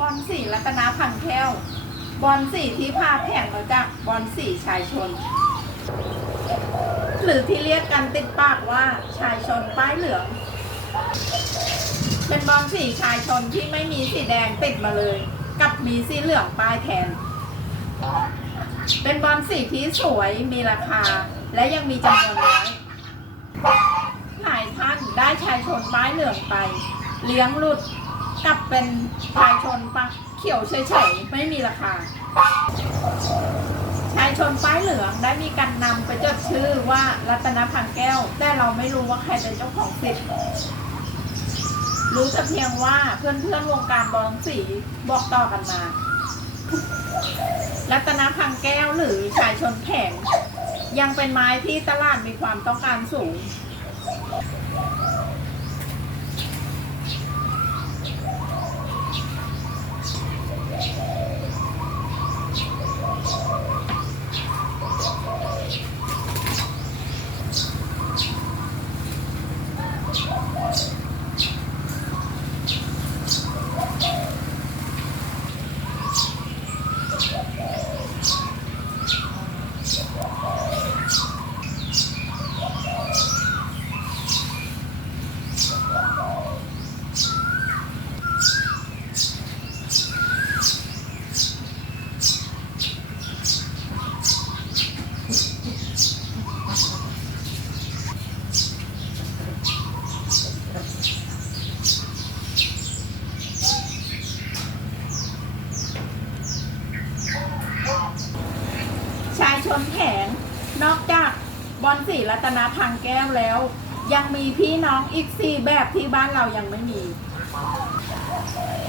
บอลสีรัตนาพันแก้ว บอลสีที่พาแข่งมาจากบอลสีชายชน หรือที่เรียกกันติดปากว่าชายชนป้ายเหลือง เป็นบอลสีชายชนที่ไม่มีสีแดงติดมาเลย กับมีสีเหลืองป้ายแทน เป็นบอลสีที่สวยมีราคา และยังมีจำนวนน้อยหลายท่านได้ชายชนป้ายเหลืองไป เลี้ยงหลุด กับเป็นชายชนปะเขียวเฉยๆไม่มีราคาชายชนป้ายเหลืองได้มีการนำไปจดชื่อว่ารัตนพันแก้ว แต่เราไม่รู้ว่าใครเป็นเจ้าของสิทธิ์รู้แต่เพียงว่าเพื่อนๆวงการบอลสีบอกต่อกันมา รัตนพันแก้วหรือชายชนแผงยังเป็นไม้ที่ตลาดมีความต้องการสูง ชนแผงนอกจากบอลสีรัตนาพังแก้วแล้ว ยังมีพี่น้องอีกสี่แบบที่บ้านเรายังไม่มี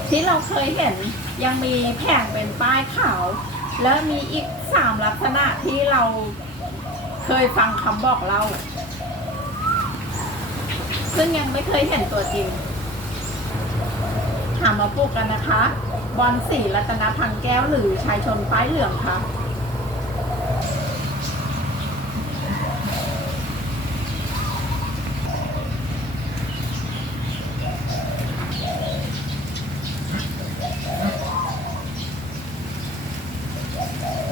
ที่เราเคยเห็นยังมีแผงเป็นป้ายขาว และมีอีกสามลักษณะที่เราเคยฟังคำบอกเล่า ซึ่งยังไม่เคยเห็นตัวจริงหามาปลูกกันนะคะ บอลสีรัตนพันแก้วหรือชายชนป้ายเหลืองค่ะ Yeah.